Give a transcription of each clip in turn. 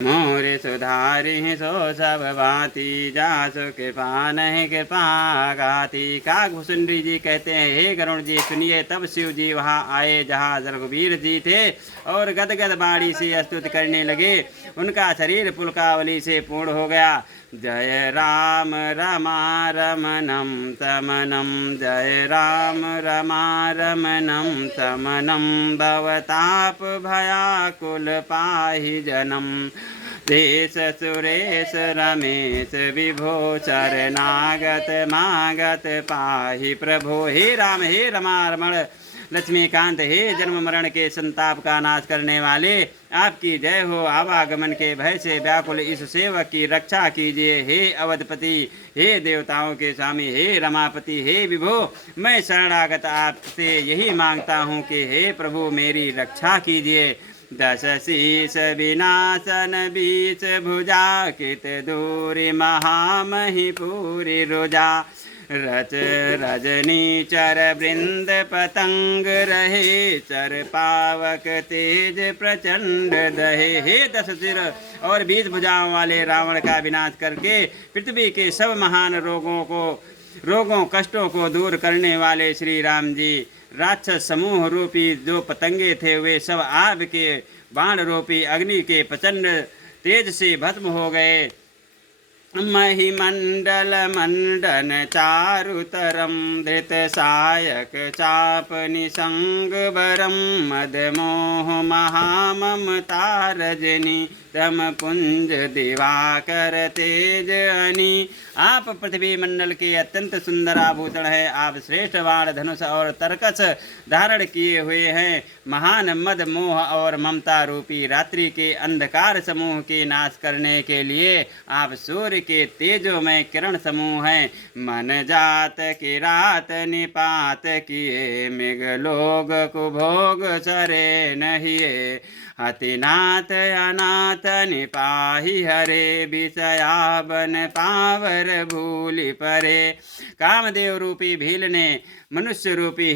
मोरे सुधारि सो सब भांति, जासु कृपा नहीं कृपा गाती। काकभूषुंडी जी कहते हैं, हे गरुण जी सुनिए। तब शिव जी वहाँ आए जहाँ रघुवीर जी थे और गदगद बाणी से स्तुति करने लगे। उनका शरीर पुलकावली से पूर्ण हो गया। जय राम रमा रमनम तमनम, जय राम रमा रमनम तमनम, भवताप भयाकुल पाहि जनम। देश सुरेश रमेश विभो, शरणागत मागत पाहि प्रभो। हे राम हे रमा रमण लक्ष्मीकांत, हे जन्म मरण के संताप का नाश करने वाले, आपकी जय हो। आवागमन के भय से व्याकुल इस सेवक की रक्षा कीजिए। हे अवधपति, हे देवताओं के स्वामी, हे रमापति, हे विभो, मैं शरणागत आपसे यही मांगता हूँ कि हे प्रभु मेरी रक्षा कीजिए। दश शीस विनाशन बीच भुजा, कित दूरी महामही पूरी रुजा। रच रजनी चर वृंद पतंग रहे, चर पावक तेज प्रचंड दहे। हे 10 सिर और 20 भुजाओं वाले रावण का विनाश करके पृथ्वी के सब महान रोगों कष्टों को दूर करने वाले श्री राम जी, राक्षस समूह रूपी जो पतंगे थे वे सब आपके बाण रूपी अग्नि के प्रचंड तेज से भस्म हो गए। महिमंडल मंडन चारुतरम, धृत सायक चाप निसंग बरम, मद मोह महाममता रजनी, तम पुंज दिवाकर तेज अनी। आप पृथ्वी मंडल के अत्यंत सुंदर आभूषण है। आप श्रेष्ठ बाण धनुष और तरकस धारण किए हुए हैं। महान मद मोह और ममता रूपी रात्रि के अंधकार समूह के नाश करने के लिए आप सूर्य के तेजोमय किरण समूह हैं। मन जात की रात निपात किए, मृग लोग कुभोग सरे नहिए, हतिनाथ अनाथ निपाहि हरे, विषया बन पावर भूलि परे। कामदेव रूपी भील ने मनुष्य रूपी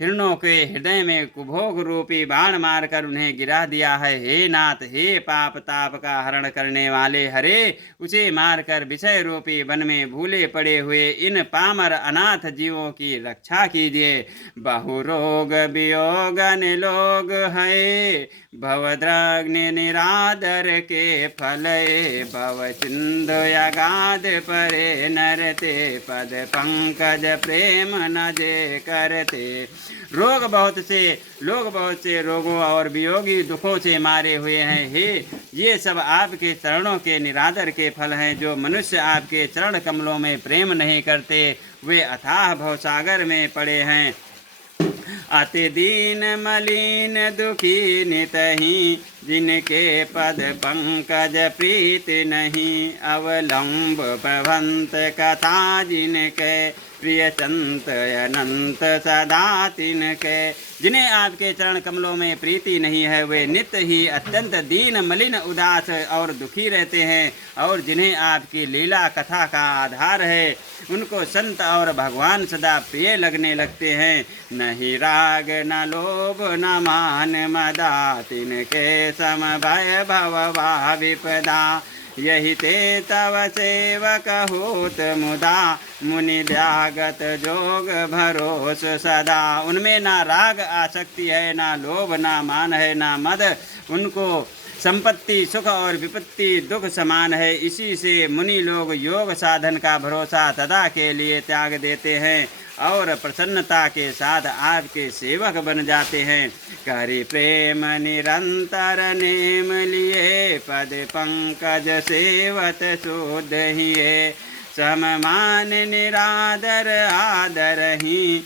हिरणों के हृदय में कुभोग रूपी बाण मारकर उन्हें गिरा दिया है। हे नाथ, हे पाप ताप का हरण करने वाले हरे, उसे मारकर विषय रूपी वन में भूले पड़े हुए इन पामर अनाथ जीवों की रक्षा कीजिए। बहुरोग वियोग निलोग है, भवद्राग्नि निरादर के फले, भव सिंधु अगाध परे नरते, पद पंकज प्रेम न जे करते। लोग बहुत से रोगों और वियोगी दुखों से मारे हुए हैं। हे, ये सब आपके चरणों के निरादर के फल हैं। जो मनुष्य आपके चरण कमलों में प्रेम नहीं करते वे अथाह भवसागर में पड़े हैं। अति दीन मलिन दुखी नितहि, जिनके पद पंकज प्रीति नहीं, अवलंब प्रभंत कथा जिनके, प्रिय संत अनंत सदा तिनके। जिन्हें आपके चरण कमलों में प्रीति नहीं है वे नित्य ही अत्यंत दीन मलिन उदास और दुखी रहते हैं, और जिन्हें आपकी लीला कथा का आधार है उनको संत और भगवान सदा प्रिय लगने लगते हैं। नहीं राग न लोभ न मान मदा, तिनके सम भय भव विपदा, यही ते तव सेवक होत मुदा, मुनि व्यागत जोग भरोस सदा। उनमें ना राग आसक्ति है, ना लोभ, ना मान है, ना मद। उनको संपत्ति सुख और विपत्ति दुख समान है। इसी से मुनि लोग योग साधन का भरोसा सदा के लिए त्याग देते हैं और प्रसन्नता के साथ आपके सेवक बन जाते हैं। करि प्रेम निरंतर नेम लिए, पद पंकज सेवत शोध हिये, सममान निरादर आदर ही,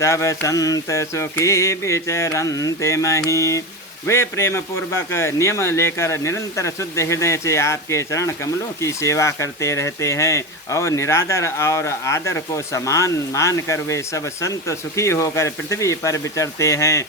तब संत सुखी विचरन्ति मही। वे प्रेम पूर्वक नियम लेकर निरंतर शुद्ध हृदय से आपके चरण कमलों की सेवा करते रहते हैं और निरादर और आदर को समान मानकर वे सब संत सुखी होकर पृथ्वी पर विचरते हैं।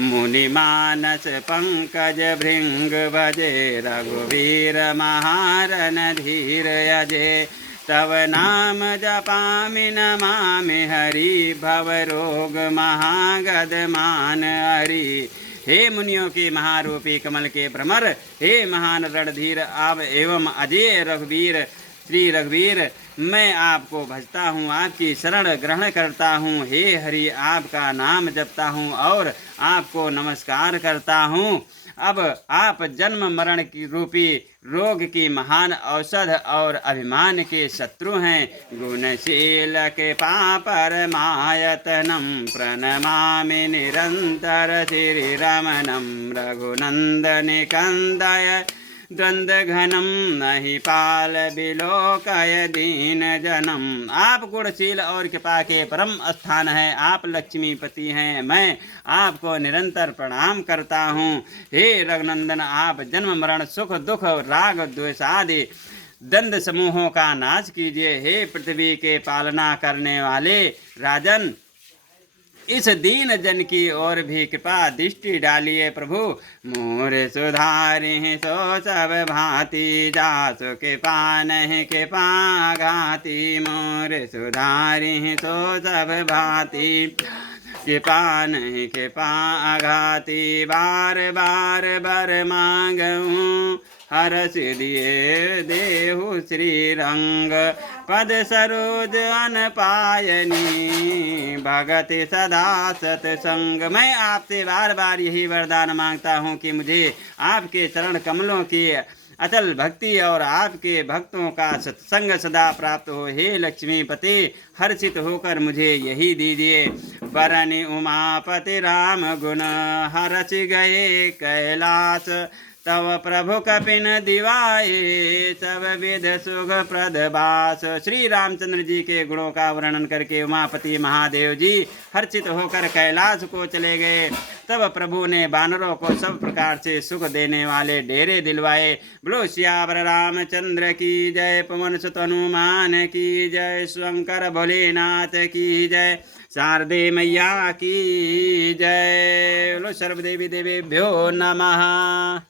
मुनि मानस पंकज भृंग भजे, रघुवीर महारन धीर यजे, तव नाम जपामि नमामि हरि, भव रोग महागद मान हरि, हे मुनियों के महारूपी कमल के भ्रमर, हे महान रणधीर आप एवं अजय रघुवीर, श्री रघुवीर, मैं आपको भजता हूँ, आपकी शरण ग्रहण करता हूँ। हे हरि, आपका नाम जपता हूँ और आपको नमस्कार करता हूँ। अब आप जन्म मरण की रूपी रोग की महान औषध और अभिमान के शत्रु हैं। गुणशील के परमायतनम प्रणमामि निरंतर श्री रमणम रघुनंदन कंदय द्वंद्वघनम नहीं पाल बिलोकय दीन जनम। आप गुणशील और कृपा के परम स्थान हैं, आप लक्ष्मीपति हैं, मैं आपको निरंतर प्रणाम करता हूँ। हे रघुनंदन, आप जन्म मरण सुख दुख राग द्वेष आदि द्वंद्व समूहों का नाश कीजिए। हे पृथ्वी के पालना करने वाले राजन, इस दीन जन की ओर भी कृपा दृष्टि डालिए। प्रभु मोर सुधारि सो सब भांति, जासु कृपा नहीं कृपा घाति। मोर सुधारि सो सब भांति, कृपा नहीं कृपा आघाती। बार बार बर मांगूं हरष दिए देहु श्री रंग। पद सरोज अन पायनी, भगति सदा सतसंग। मैं आपसे बार बार यही वरदान मांगता हूँ कि मुझे आपके चरण कमलों की अचल भक्ति और आपके भक्तों का सत्संग सदा प्राप्त हो। हे लक्ष्मीपति, हर्षित होकर मुझे यही दीजिए। बरनि उमापति राम गुण, हर्ष गए कैलाश। तव प्रभु कपिन दिवाए, सब विध सुख प्रद बास। श्री रामचंद्र जी के गुणों का वर्णन करके उमापति महादेव जी हर्षित होकर कैलाश को चले गए। तब प्रभु ने बानरों को सब प्रकार से सुख देने वाले डेरे दिलवाए। बोलो सियावर रामचंद्र की जय, पवन सुत हनुमान की जय, शंकर भोलेनाथ की जय, शारदे मैया की जय। बोलो सर्वदेवी देवेभ्यो नमः।